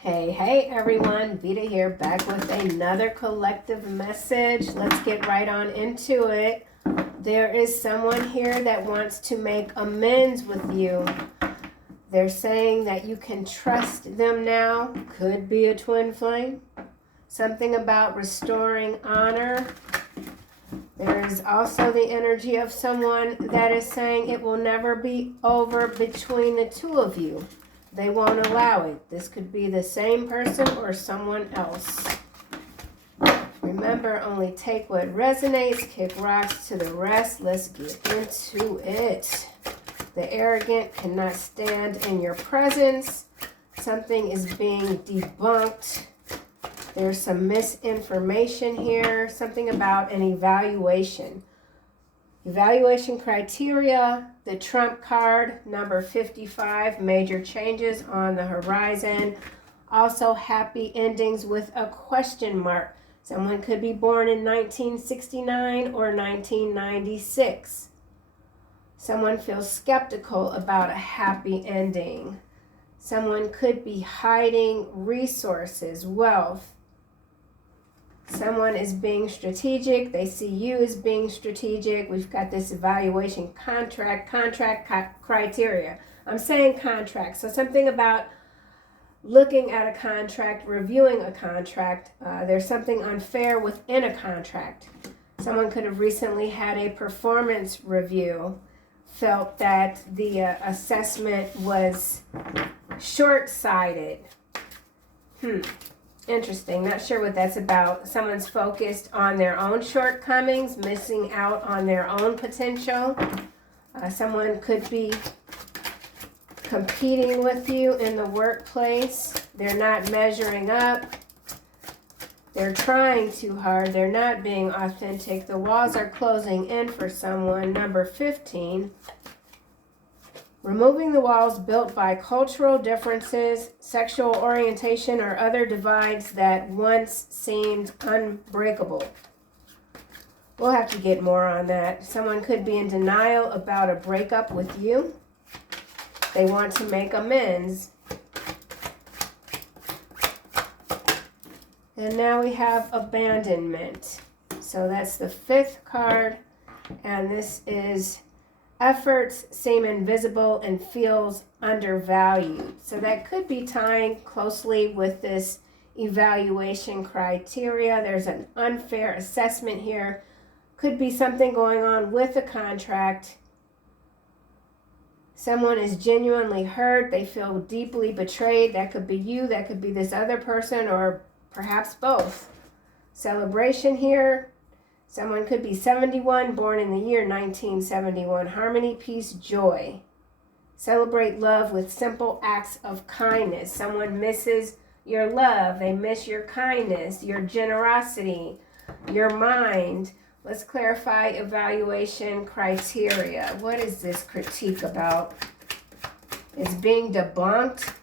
Hey everyone, Veda here, back with another collective message. Let's get right on into it. There is someone here that wants to make amends with you. They're saying that you can trust them now. Could be a twin flame. Something about restoring honor. There is also the energy of someone that is saying it will never be over between the two of you. They won't allow it. This could be the same person or someone else. Remember, only take what resonates, kick rocks to the rest. Let's get into it. The arrogant cannot stand in your presence. Something is being debunked. There's some misinformation here. Something about an evaluation. Evaluation criteria, the trump card, number 55, major changes on the horizon. Also happy endings with a question mark. Someone could be born in 1969 or 1996. Someone feels skeptical about a happy ending. Someone could be hiding resources, wealth. Someone is being strategic. They see you as being strategic. We've got this evaluation contract criteria. I'm saying contract. So something about looking at a contract, reviewing a contract. There's something unfair within a contract. Someone could have recently had a performance review, felt that the assessment was short-sighted. Interesting. Not sure what that's about. Someone's focused on their own shortcomings, missing out on their own potential. Someone could be competing with you in the workplace. They're not measuring up. They're trying too hard. They're not being authentic. The walls are closing in for someone. Number 15. Removing the walls built by cultural differences, sexual orientation, or other divides that once seemed unbreakable. We'll have to get more on that. Someone could be in denial about a breakup with you. They want to make amends. And now we have abandonment. So that's the 5th card, and this is efforts seem invisible and feels undervalued. So that could be tying closely with this evaluation criteria. There's an unfair assessment here. Could be something going on with the contract. Someone is genuinely hurt. They feel deeply betrayed. That could be you. That could be this other person, or perhaps both. Celebration here. Someone could be 71, born in the year 1971. Harmony, peace, joy. Celebrate love with simple acts of kindness. Someone misses your love. They miss your kindness, your generosity, your mind. Let's clarify evaluation criteria. What is this critique about? It's being debunked.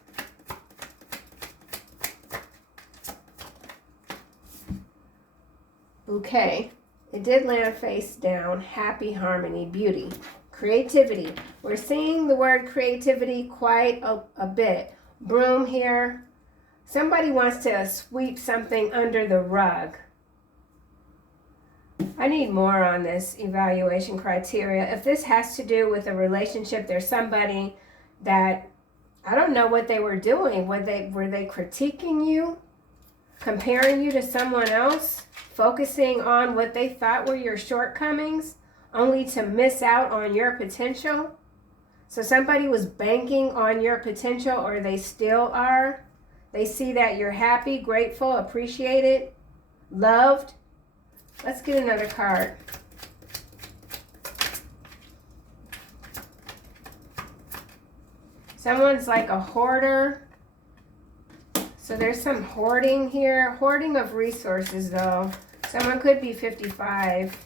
Okay. It did land face down. Happy, harmony, beauty, creativity. We're seeing the word creativity quite a bit. Broom here. Somebody wants to sweep something under the rug. I need more on this evaluation criteria. If this has to do with a relationship, there's somebody that, I don't know what they were doing. Were they critiquing you? Comparing you to someone else? Focusing on what they thought were your shortcomings, only to miss out on your potential? So somebody was banking on your potential, or they still are. They see that you're happy, grateful, appreciated, loved. Let's get another card. Someone's like a hoarder. So there's some hoarding here. Hoarding of resources, though. Someone could be 55.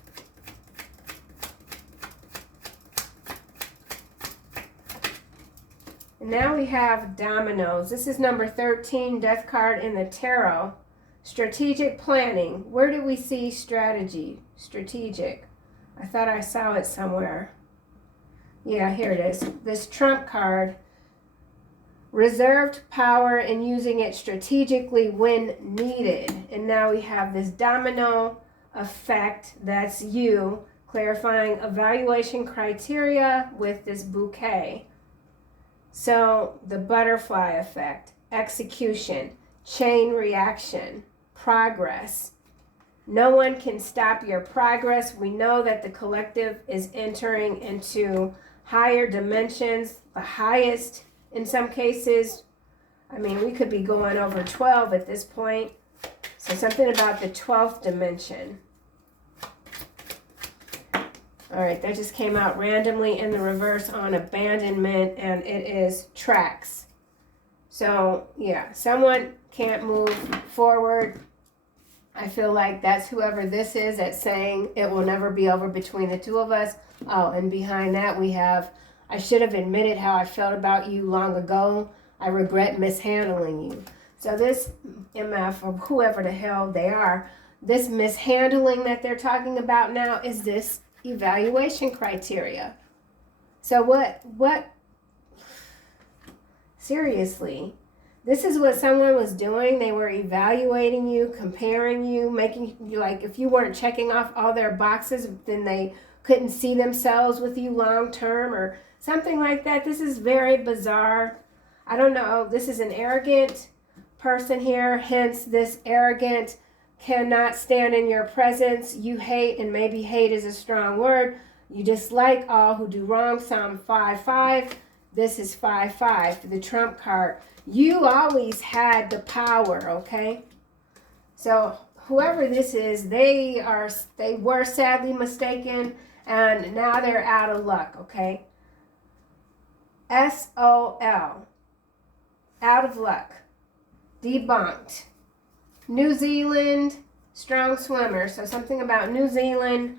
And now we have dominoes. This is number 13, death card in the tarot. Strategic planning. Where do we see strategy? Strategic. I thought I saw it somewhere. Yeah, here it is. This trump card reserved power and using it strategically when needed. And now we have this domino effect. That's you clarifying evaluation criteria with this bouquet. So the butterfly effect, execution, chain reaction, progress. No one can stop your progress. We know that the collective is entering into higher dimensions, the highest in some cases. I mean, we could be going over 12 at this point. So something about the 12th dimension. All right, that just came out randomly in the reverse on abandonment, and it is tracks. So, yeah, someone can't move forward. I feel like that's whoever this is that's saying it will never be over between the two of us. Oh, and behind that we have, I should have admitted how I felt about you long ago. I regret mishandling you. So this MF, or whoever the hell they are, this mishandling that they're talking about now is this evaluation criteria. So what seriously, this is what someone was doing. They were evaluating you, comparing you, making you, like, if you weren't checking off all their boxes, then they couldn't see themselves with you long term or something like that. This is very bizarre. I don't know. This is an arrogant person here, hence this arrogant cannot stand in your presence. You hate, and maybe hate is a strong word. You dislike all who do wrong. Psalm 5:5. This is 5:5, the trump card. You always had the power, okay? So whoever this is, they were sadly mistaken, and now they're out of luck, okay? SOL, out of luck, debunked. New Zealand, strong swimmer. So something about New Zealand,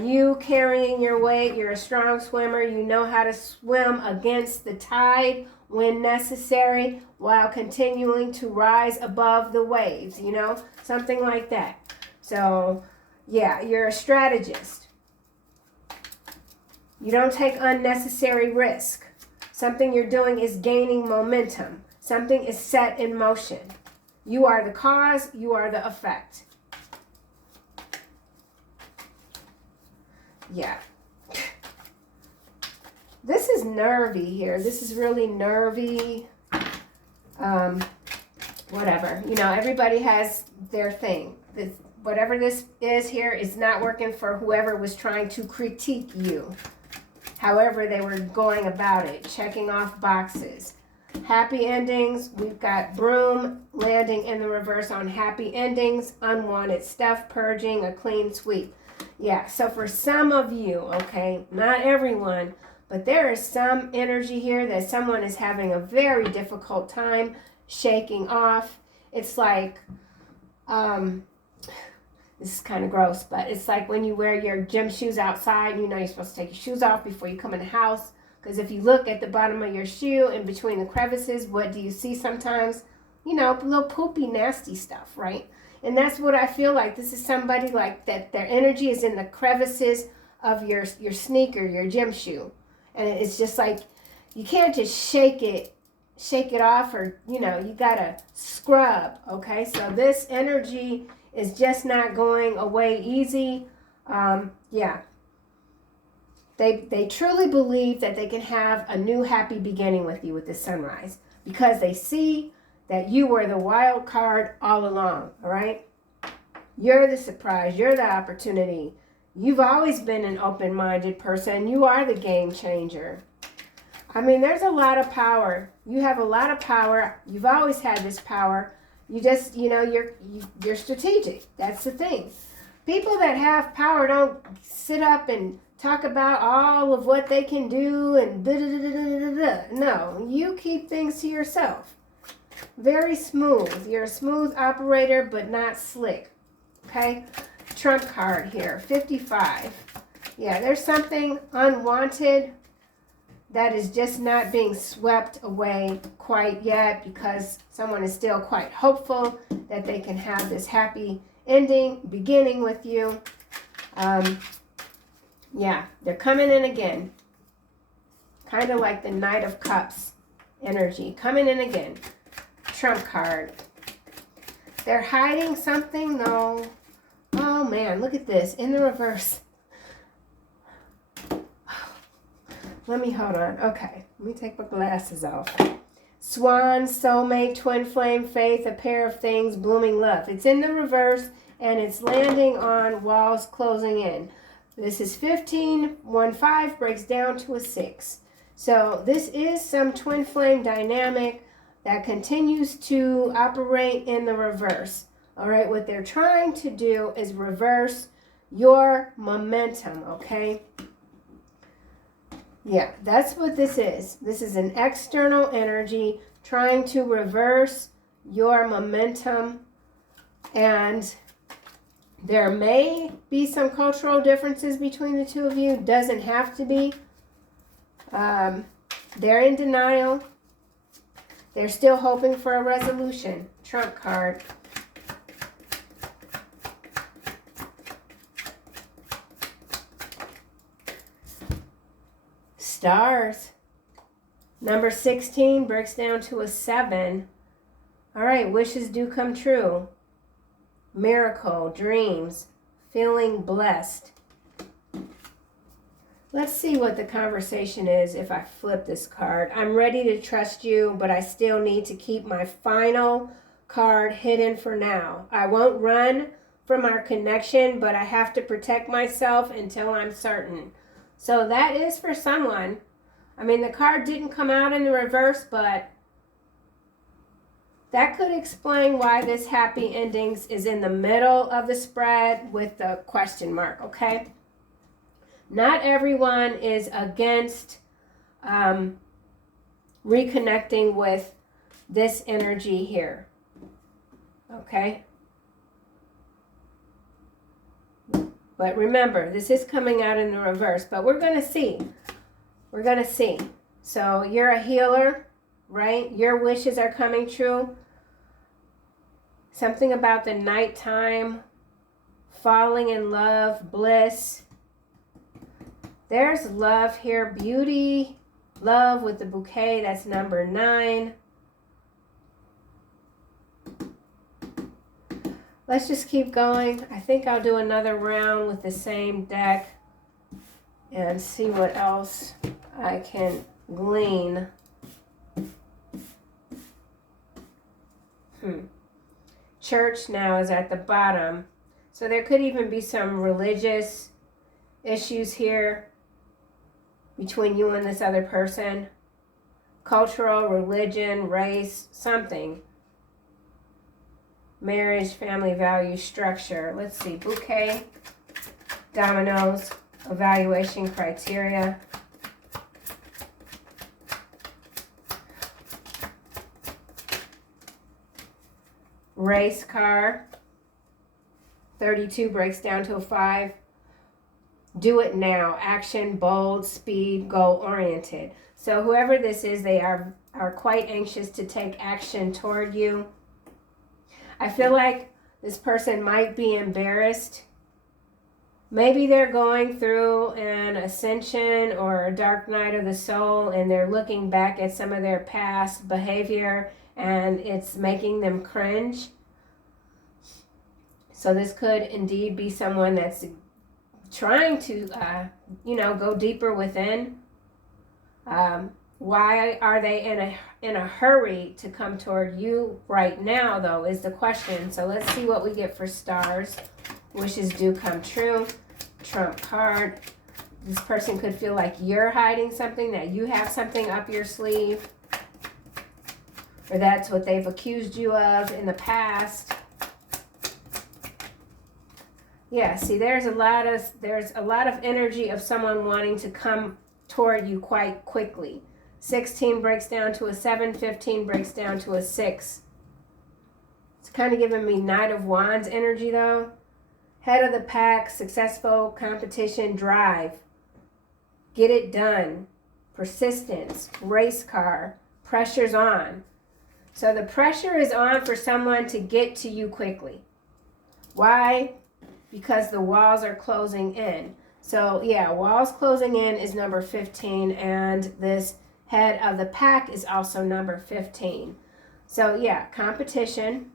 you carrying your weight, you're a strong swimmer, you know how to swim against the tide when necessary while continuing to rise above the waves, you know, something like that. So, yeah, you're a strategist. You don't take unnecessary risk. Something you're doing is gaining momentum. Something is set in motion. You are the cause, you are the effect. Yeah. This is nervy here. This is really nervy. Whatever. You know, everybody has their thing. Whatever this is here is not working for whoever was trying to critique you. However they were going about it, checking off boxes. Happy endings, we've got broom landing in the reverse on happy endings, unwanted stuff, purging, a clean sweep. Yeah, so for some of you, okay, not everyone, but there is some energy here that someone is having a very difficult time shaking off. It's like, this is kind of gross, but it's like when you wear your gym shoes outside, you know you're supposed to take your shoes off before you come in the house. Because if you look at the bottom of your shoe in between the crevices, what do you see sometimes? You know, little poopy, nasty stuff, right? And that's what I feel like. This is somebody like that. Their energy is in the crevices of your sneaker, your gym shoe. And it's just like, you can't just shake it off, or, you know, you got to scrub, okay? So this energy is just not going away easy. Yeah. They truly believe that they can have a new happy beginning with you with this sunrise, because they see that you were the wild card all along, all right? You're the surprise. You're the opportunity. You've always been an open-minded person. You are the game changer. I mean, there's a lot of power. You have a lot of power. You've always had this power. You just, you know, you're strategic. That's the thing. People that have power don't sit up and talk about all of what they can do and da-da-da-da-da-da. No, you keep things to yourself. Very smooth. You're a smooth operator, but not slick. Okay? Trump card here, 55. Yeah, there's something unwanted that is just not being swept away quite yet, because someone is still quite hopeful that they can have this happy ending, beginning with you. Yeah, they're coming in again. Kind of like the Knight of Cups. energy. Coming in again. Trump card. They're hiding something, though. Oh, man, look at this. In the reverse. Let me, hold on. Okay, let me take my glasses off. Swan, soulmate, twin flame, faith, a pair of things, blooming love. It's in the reverse, and it's landing on walls closing in. This is 15, 1-5, breaks down to a 6. So this is some twin flame dynamic that continues to operate in the reverse. All right, what they're trying to do is reverse your momentum, okay? Yeah, that's what this is. This is an external energy trying to reverse your momentum, and there may be some cultural differences between the two of you. Doesn't have to be. They're in denial. They're still hoping for a resolution. Trump card. Stars. Number 16 breaks down to a 7. All right, wishes do come true. Miracle, dreams, feeling blessed. Let's see what the conversation is if I flip this card. I'm ready to trust you, but I still need to keep my final card hidden for now. I won't run from our connection, but I have to protect myself until I'm certain. So that is for someone. I mean, the card didn't come out in the reverse, but that could explain why this happy endings is in the middle of the spread with the question mark, okay? Not everyone is against reconnecting with this energy here, okay? But remember, this is coming out in the reverse, but we're going to see. We're going to see. So you're a healer, right? Your wishes are coming true. Something about the nighttime, falling in love, bliss. There's love here, beauty, love with the bouquet. That's number 9. Let's just keep going. I think I'll do another round with the same deck and see what else I can glean. Church now is at the bottom. So there could even be some religious issues here between you and this other person. Cultural, religion, race, something. Marriage, family values, structure. Let's see. Bouquet, dominoes, evaluation criteria. Race car. 32 breaks down to a 5. Do it now. Action, bold, speed, goal oriented. So whoever this is, they are quite anxious to take action toward you. I feel like this person might be embarrassed. Maybe they're going through an ascension or a dark night of the soul, and they're looking back at some of their past behavior, and it's making them cringe. So this could indeed be someone that's trying to, go deeper within. Why are they in a hurry to come toward you right now, though, is the question. So let's see what we get for stars. Wishes do come true. Trump card. This person could feel like you're hiding something, that you have something up your sleeve, or that's what they've accused you of in the past. Yeah, see, there's a lot of energy of someone wanting to come toward you quite quickly. 16 breaks down to a 7, 15 breaks down to a 6. It's kind of giving me Knight of Wands energy, though. Head of the pack, successful, competition, drive. Get it done. Persistence, race car, pressure's on. So the pressure is on for someone to get to you quickly. Why? Because the walls are closing in. So yeah, walls closing in is number 15, and this head of the pack is also number 15. So yeah, competition.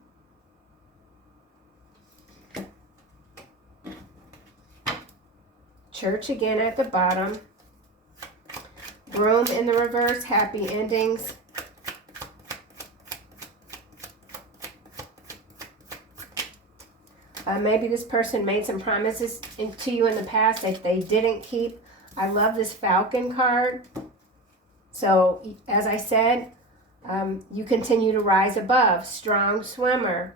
Church again at the bottom. Broom in the reverse, happy endings. Maybe this person made some promises to you in the past that they didn't keep. I love this Falcon card. So, as I said, you continue to rise above. Strong swimmer,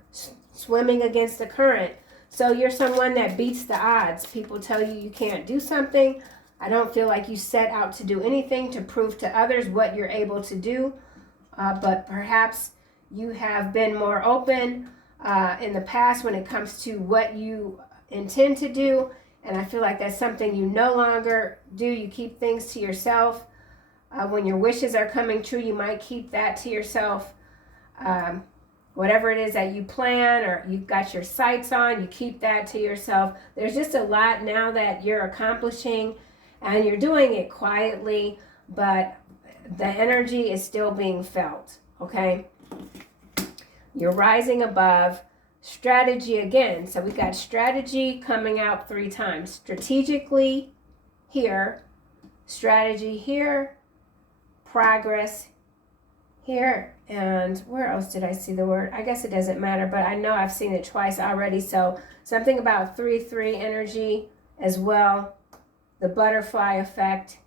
swimming against the current. So you're someone that beats the odds. People tell you you can't do something. I don't feel like you set out to do anything to prove to others what you're able to do. But perhaps you have been more open in the past when it comes to what you intend to do. And I feel like that's something you no longer do. You keep things to yourself. When your wishes are coming true, you might keep that to yourself. Whatever it is that you plan or you've got your sights on, you keep that to yourself. There's just a lot now that you're accomplishing, and you're doing it quietly, but the energy is still being felt, okay? You're rising above. Strategy again. So we got strategy coming out 3 times. Strategically here, strategy here, progress here, and where else did I see the word? I guess it doesn't matter, but I know I've seen it twice already. So something about 3-3 energy as well. The butterfly effect,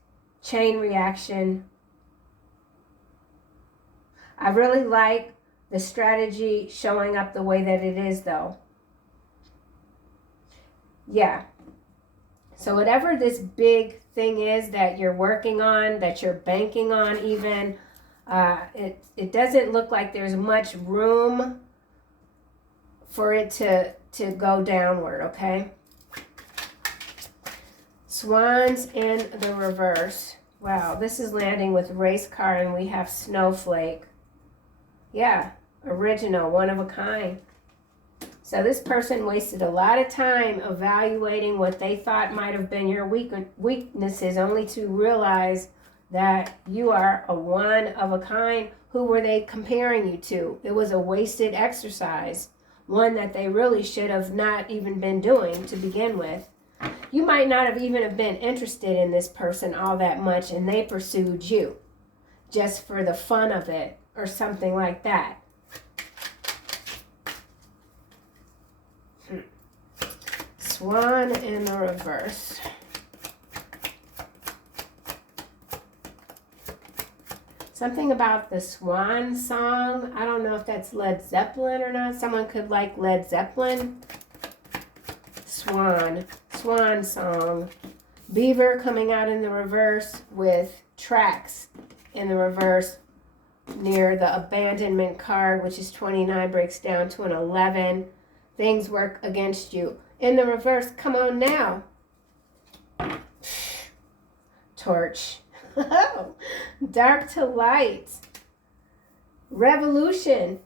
chain reaction. I really like the strategy showing up the way that it is, though. Yeah. So whatever this big thing is that you're working on, that you're banking on even, it doesn't look like there's much room for it to go downward, okay? Swans in the reverse. Wow, this is landing with race car, and we have snowflake. Yeah, original, one of a kind. So this person wasted a lot of time evaluating what they thought might have been your weaknesses, only to realize that you are a one of a kind. Who were they comparing you to? It was a wasted exercise, one that they really should have not even been doing to begin with. You might not have even have been interested in this person all that much, and they pursued you just for the fun of it or something like that. Swan in the reverse. Something about the Swan song. I don't know if that's Led Zeppelin or not. Someone could like Led Zeppelin. Swan song. Beaver coming out in the reverse with tracks in the reverse near the abandonment card, which is 29, breaks down to an 11. Things work against you. In the reverse, come on now. Torch. Dark to light. Revolution.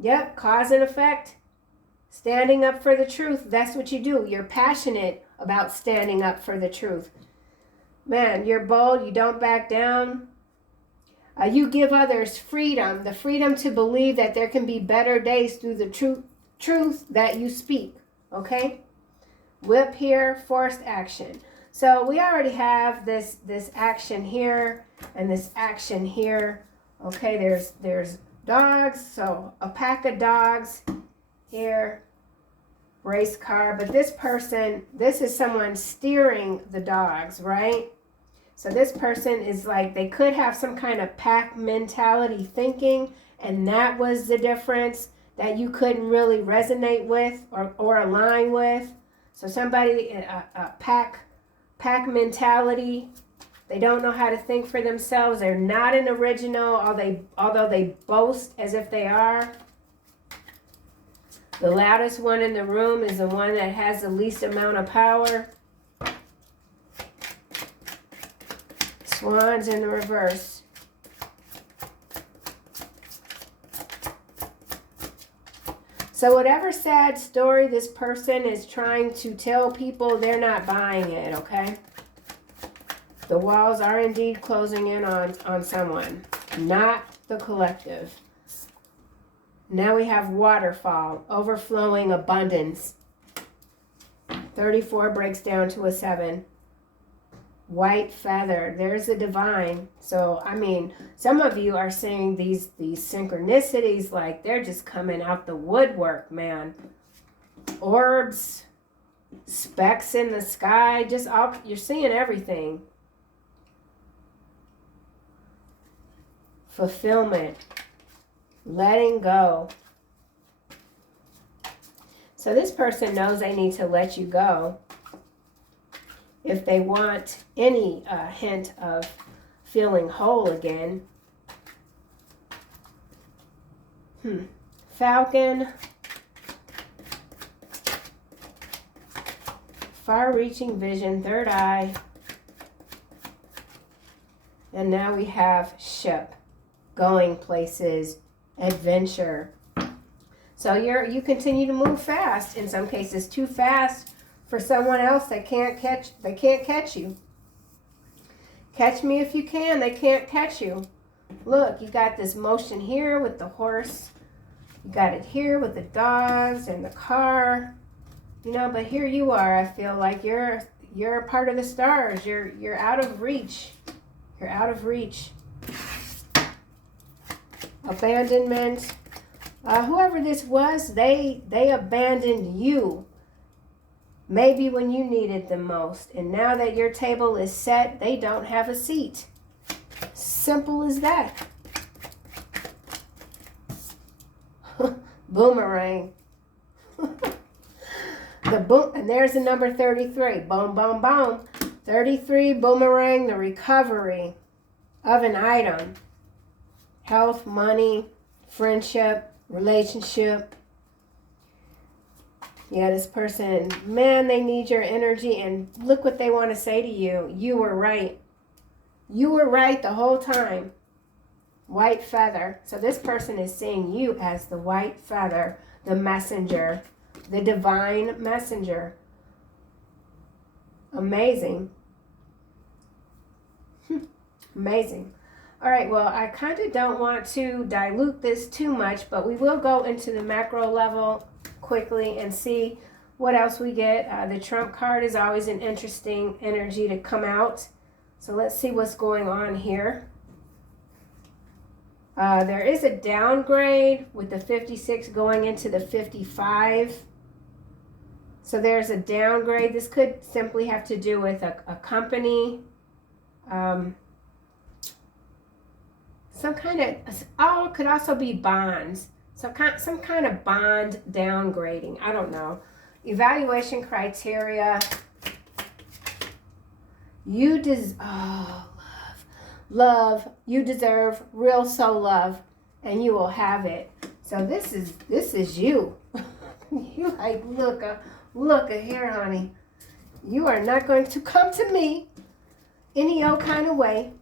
Yep, cause and effect. Standing up for the truth. That's what you do. You're passionate about standing up for the truth. Man, you're bold. You don't back down. You give others freedom. The freedom to believe that there can be better days through the truth that you speak. Okay? Whip here, forced action. So we already have this action here and this action here. Okay, there's dogs. So a pack of dogs here. Race car. But this person, this is someone steering the dogs, right? So this person is like, they could have some kind of pack mentality thinking, and that was the difference that you couldn't really resonate with or align with. So somebody, a pack mentality, they don't know how to think for themselves. They're not an original, although they boast as if they are. The loudest one in the room is the one that has the least amount of power. Swans in the reverse. So whatever sad story this person is trying to tell people, they're not buying it, okay? The walls are indeed closing in on someone, not the collective. Now we have waterfall, overflowing abundance. 34 breaks down to a 7. White feather, there's a divine. So, I mean, some of you are seeing these synchronicities like they're just coming out the woodwork, man. Orbs, specks in the sky, just all, you're seeing everything. Fulfillment, letting go. So this person knows they need to let you go if they want any hint of feeling whole again. Falcon, far-reaching vision, third eye, and now we have ship, going places, adventure. So you continue to move fast. In some cases, too fast for someone else. They can't catch you. Catch me if you can. They can't catch you. Look, you got this motion here with the horse. You got it here with the dogs and the car. You know, but here you are. I feel like you're a part of the stars. You're out of reach. You're out of reach. Abandonment. Whoever this was, they abandoned you. Maybe when you needed them most. And now that your table is set, they don't have a seat. Simple as that. Boomerang. And there's the number 33. Boom, boom, boom. 33, boomerang, the recovery of an item. Health, money, friendship, relationship. Yeah, this person, man, they need your energy, and look what they want to say to you. You were right. You were right the whole time. White feather. So this person is seeing you as the white feather, the messenger, the divine messenger. Amazing. Amazing. All right, well, I kind of don't want to dilute this too much, but we will go into the macro level quickly and see what else we get. The Trump card is always an interesting energy to come out. So let's see what's going on here. There is a downgrade with the 56 going into the 55. So there's a downgrade. This could simply have to do with a company. Some kind of, could also be bonds. Some kind of bond downgrading. I don't know. Evaluation criteria. Love. You deserve real soul love, and you will have it. So this is you. You like, look here, honey. You are not going to come to me any old kind of way,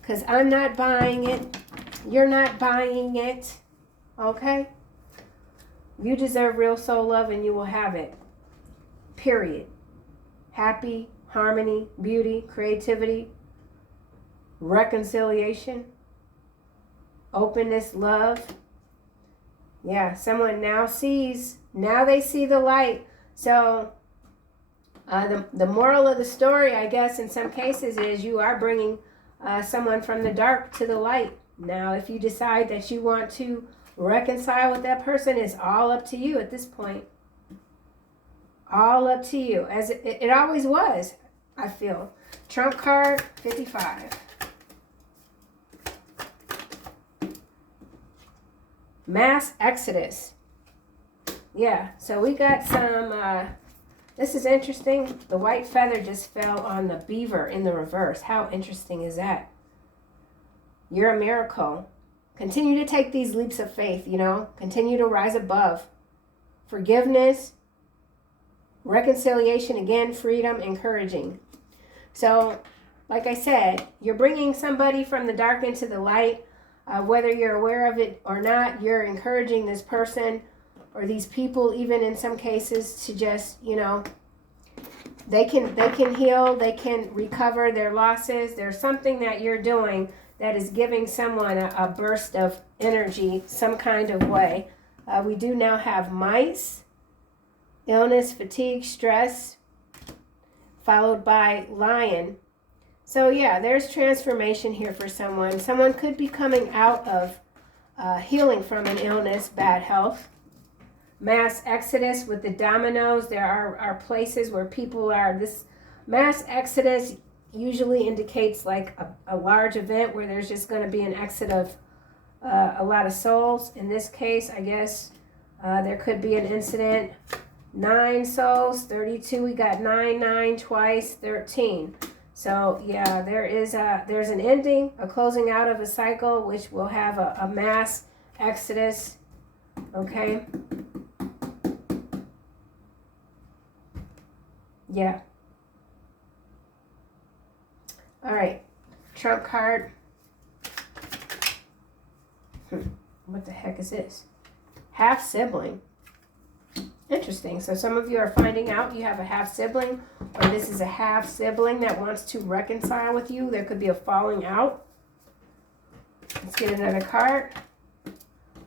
because I'm not buying it. You're not buying it. Okay? You deserve real soul love, and you will have it. Period. Happy, harmony, beauty, creativity, reconciliation, openness, love. Yeah, someone now they see the light. So the moral of the story, I guess, in some cases is you are bringing someone from the dark to the light. Now, if you decide that you want to reconcile with that person, it's all up to you at this point. All up to you, as it always was, I feel. Trump card, 55. Mass exodus. Yeah, so we got some, this is interesting. The white feather just fell on the beaver in the reverse. How interesting is that? You're a miracle. Continue to take these leaps of faith, Continue to rise above. Forgiveness, reconciliation, again, freedom, encouraging. So, like I said, you're bringing somebody from the dark into the light. Whether you're aware of it or not, you're encouraging this person or these people, even in some cases, to just, They can heal, they can recover their losses. There's something that you're doing that is giving someone a burst of energy, some kind of way. We do now have mice, illness, fatigue, stress, followed by lion. So yeah, there's transformation here for someone. Someone could be coming out of healing from an illness, bad health. Mass exodus with the dominoes. There are places where people are. This mass exodus usually indicates like a large event where there's just going to be an exit of a lot of souls. In this case, I guess there could be an incident. 9 souls, 32. We got 9, 9 twice, 13. So yeah, there's an ending, a closing out of a cycle, which will have a mass exodus. Okay. Yeah. All right. Trump card. What the heck is this? Half sibling. Interesting. So some of you are finding out you have a half sibling, or this is a half sibling that wants to reconcile with you. There could be a falling out. Let's get another card.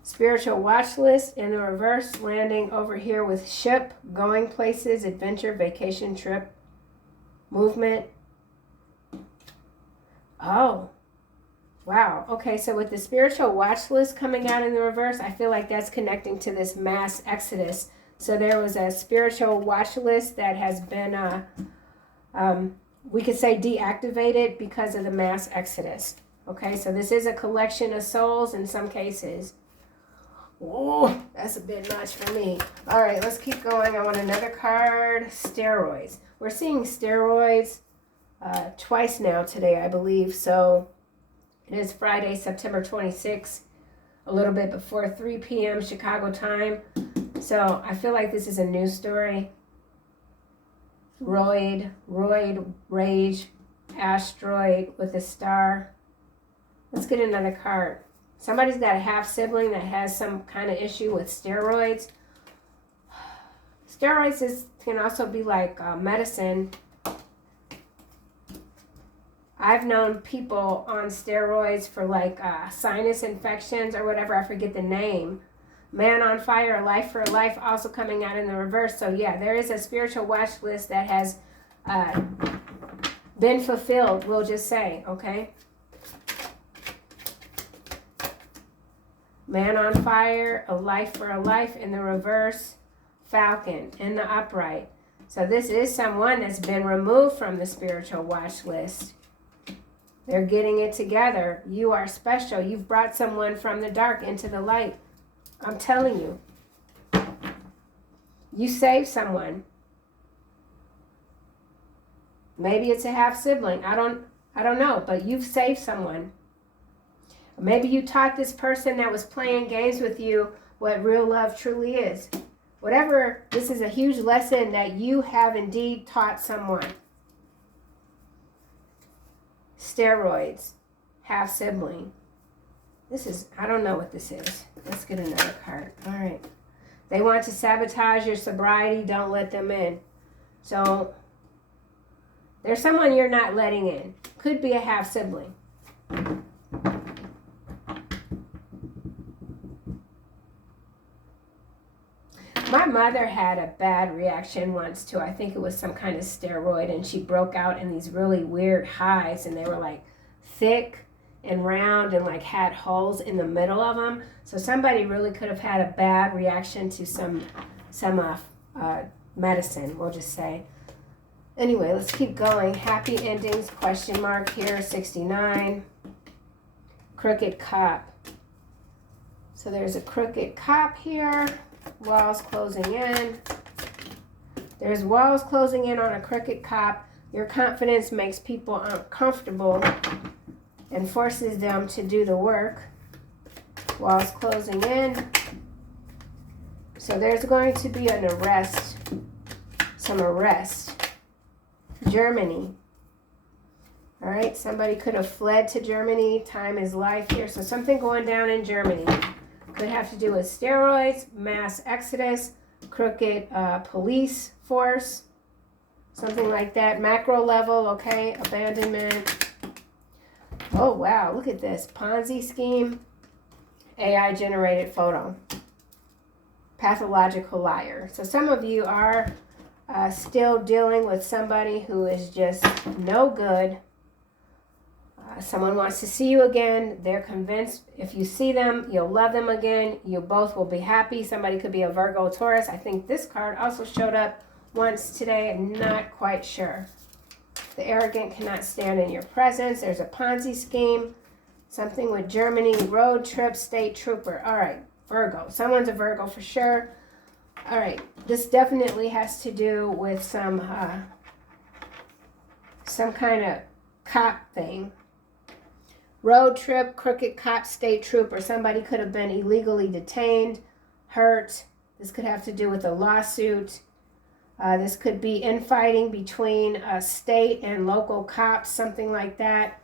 Spiritual watch list in the reverse, landing over here with ship, going places, adventure, vacation, trip, movement. Oh, wow. Okay, so with the spiritual watch list coming out in the reverse, I feel like that's connecting to this mass exodus. So there was a spiritual watch list that has been, we could say, deactivated because of the mass exodus. Okay, so this is a collection of souls in some cases. Oh, that's a bit much for me. All right, let's keep going. I want another card. Steroids. We're seeing steroids twice now today, I believe. So it is Friday, September 26th, a little bit before 3 p.m. Chicago time. So I feel like this is a news story. Roid, rage, asteroid with a star. Let's get another card. Somebody's got a half sibling that has some kind of issue with steroids. Steroids can also be like medicine. I've known people on steroids for like sinus infections or whatever. I forget the name. Man on Fire, Life for Life, also coming out in the reverse. So yeah, there is a spiritual watch list that has been fulfilled, we'll just say, okay? Man on Fire, A Life for a Life in the reverse, Falcon in the upright. So this is someone that's been removed from the spiritual watch list. They're getting it together. You are special. You've brought someone from the dark into the light. I'm telling you. You saved someone. Maybe it's a half sibling. I don't know, but you've saved someone. Maybe you taught this person that was playing games with you what real love truly is. Whatever, this is a huge lesson that you have indeed taught someone. Steroids, half sibling. This is, I don't know what this is. Let's get another card. All right. They want to sabotage your sobriety. Don't let them in. So there's someone you're not letting in. Could be a half sibling. My mother had a bad reaction once to, I think it was some kind of steroid, and she broke out in these really weird highs, and they were like thick and round and like had holes in the middle of them. So somebody really could have had a bad reaction to some medicine, we'll just say. Anyway, let's keep going. Happy endings, question mark here, 69. Crooked cop. So there's a crooked cop here. Walls closing in. There's walls closing in on a crooked cop. Your confidence makes people uncomfortable and forces them to do the work. Walls closing in. So there's going to be an arrest. Some arrest. Germany. All right, somebody could have fled to Germany. Time is life here. So something going down in Germany. Could have to do with steroids, mass exodus, crooked police force. something like that. Macro level, okay, abandonment. Oh, wow, look at this. Ponzi scheme, AI generated photo. Pathological liar. So some of you are still dealing with somebody who is just no good. Someone wants to see you again. They're convinced if you see them, you'll love them again. You both will be happy. Somebody could be a Virgo, Taurus. I think this card also showed up once today. I'm not quite sure. The arrogant cannot stand in your presence. There's a Ponzi scheme. Something with Germany. Road trip, state trooper. All right, Virgo. Someone's a Virgo for sure. All right. This definitely has to do with some kind of cop thing. Road trip, crooked cop, state trooper. Somebody could have been illegally detained, hurt. This could have to do with a lawsuit. This could be infighting between state and local cops, something like that.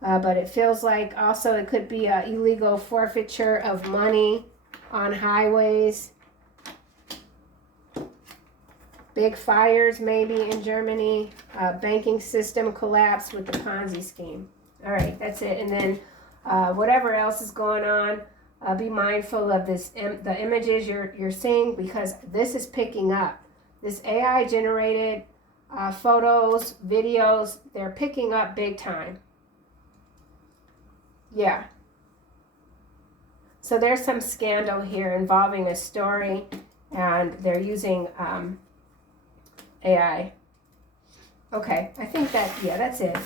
But it feels like also it could be an illegal forfeiture of money on highways. Big fires maybe in Germany. Banking system collapse with the Ponzi scheme. All right, that's it. And then whatever else is going on, be mindful of this, the images you're seeing, because this is picking up. This AI generated photos, videos, they're picking up big time. Yeah. So there's some scandal here involving a story, and they're using AI. Okay, I think that's it.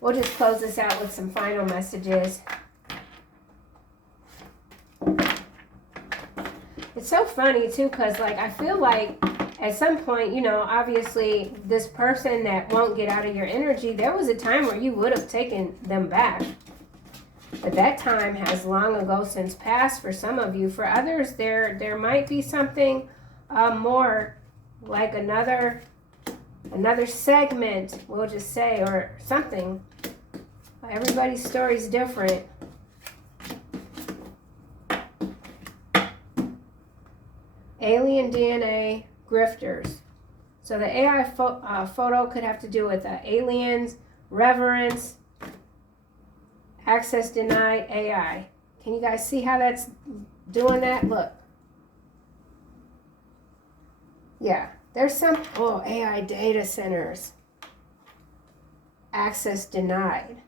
We'll just close this out with some final messages. It's so funny too, because like I feel like at some point, you know, obviously this person that won't get out of your energy, there was a time where you would have taken them back. But that time has long ago since passed for some of you. For others, there might be something more, like another segment, we'll just say, or something. Everybody's story is different. Alien DNA grifters. So the AI photo could have to do with aliens, reverence, access denied, AI. Can you guys see how that's doing that? Look. Yeah, there's some, AI data centers. Access denied.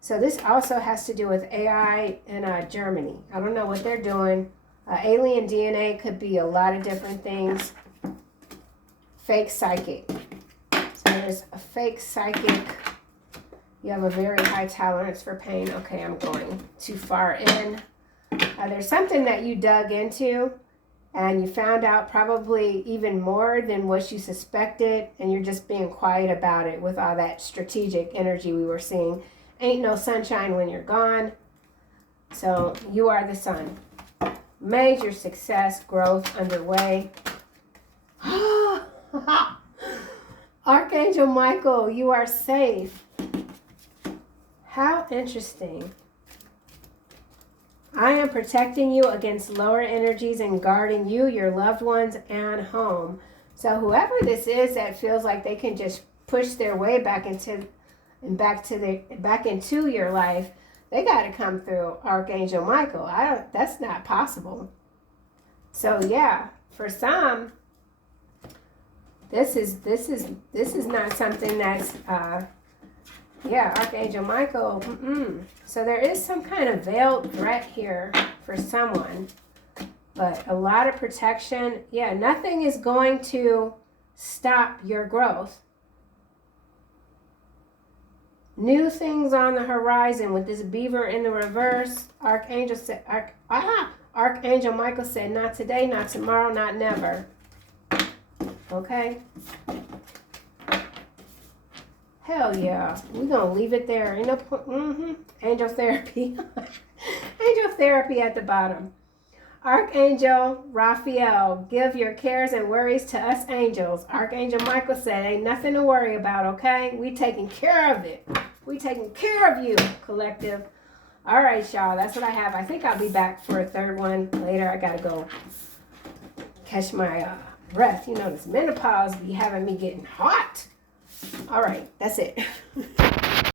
So this also has to do with AI in Germany. I don't know what they're doing. Alien DNA could be a lot of different things. Fake psychic. So there's a fake psychic. You have a very high tolerance for pain. Okay, I'm going too far in. There's something that you dug into and you found out probably even more than what you suspected, and you're just being quiet about it with all that strategic energy we were seeing. Ain't no sunshine when you're gone. So you are the sun. Major success, growth underway. Archangel Michael, you are safe. How interesting. I am protecting you against lower energies and guarding you, your loved ones, and home. So whoever this is that feels like they can just push their way back into your life, they got to come through Archangel Michael. That's not possible. So yeah, for some, this is not something that's Archangel Michael. So there is some kind of veiled threat here for someone, but a lot of protection. Yeah, nothing is going to stop your growth. New things on the horizon with this beaver in the reverse. Archangel Michael said, not today, not tomorrow, not never. Okay? Hell yeah. We're going to leave it there. Ain't no point. Angel therapy. Angel therapy at the bottom. Archangel Raphael, give your cares and worries to us angels. Archangel Michael said, ain't nothing to worry about, okay? We taking care of it. We taking care of you, collective. All right, y'all. That's what I have. I think I'll be back for a third one later. I got to go catch my breath. You know, this menopause be having me getting hot. All right, that's it.